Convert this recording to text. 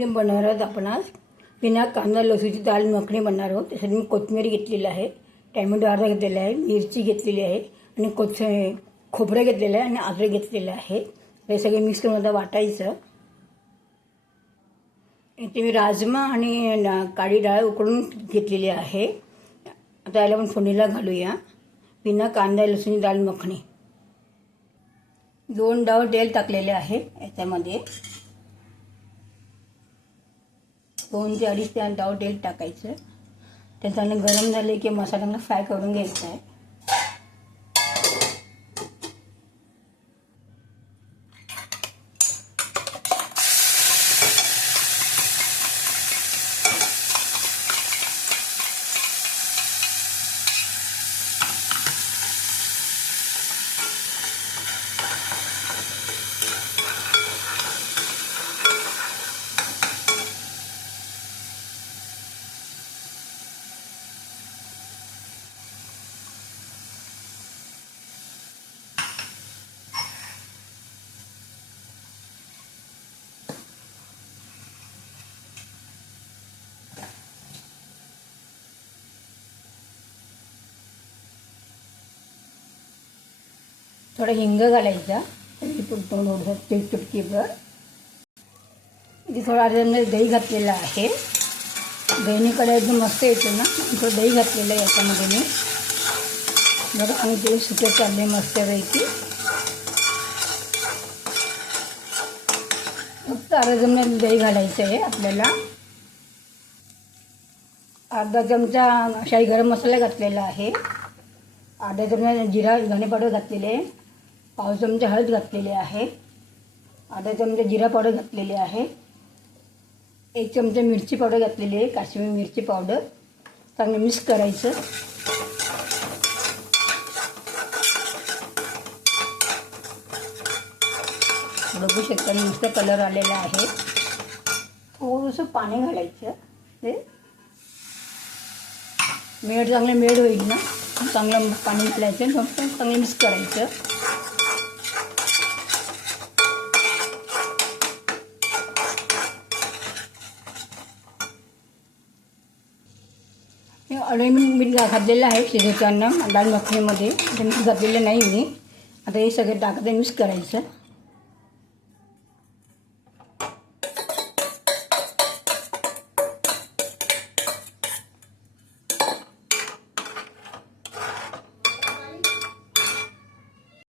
मखनी बनवणार आहोत आपण आज. बिना कांदा लसूणची दाल मखनी बनवणार आहोत. त्यासाठी मी कोथिंबीर घेतलेली आहे, टॅमॅटो अर्धा घेतलेला आहे, मिरची घेतलेली आहे आणि खोबरं घेतलेलं आहे आणि अद्रक घेतलेलं आहे. हे सगळे मिक्स करून आता वाटायचं. इथे मी राजमा आणि काळी डाळ उकळून घेतलेली आहे. आता याला आपण फोडणीला घालूया. बिना कांदा लसूणची दाल मखनी. 2 डाव तेल टाकलेले आहे. याच्यामध्ये 2 ते 2.5 डाव तेल टाकायचं. ते चांगलं गरम झाले की मसाला चांगला फ्राय करून घ्यायचा आहे. थोडा हिंग घालायचा, चुटकीभर. इथे थोडा अर्धा दही घातलेला आहे. दहीने कलर एकदम मस्त येतो ना, थोडं दही घातलेलं आहे याच्यामध्ये मी. बघा आणि ते सुटे चालले मस्तपैकी. फक्त अर्धा दही घालायचं आहे आपल्याला. अर्धा चमचा शाही गरम मसाला घातलेला आहे. अर्धा चमचा जिरा धणे पावडर घातलेले आहे. पाव चमचा हळद घातलेली आहे. अर्धा चमचा जिरा पावडर घातलेली आहे. 1 चमचा मिरची पावडर घातलेली आहे, काश्मीरी मिरची पावडर. चांगलं मिक्स करायचं. बघू शकता मस्त कलर आलेला आहे. थोडंसं पाणी घालायचं. ते मेड होईल ना, चांगलं पाणी घालायचं. चांगलं मिक्स करायचं. मीठ घातलेलं आहे शिजवताना दाल मखनीमध्ये. मीठ घातलेलं नाही मी. आता हे सगळं टाकायचं, मिक्स करायचं.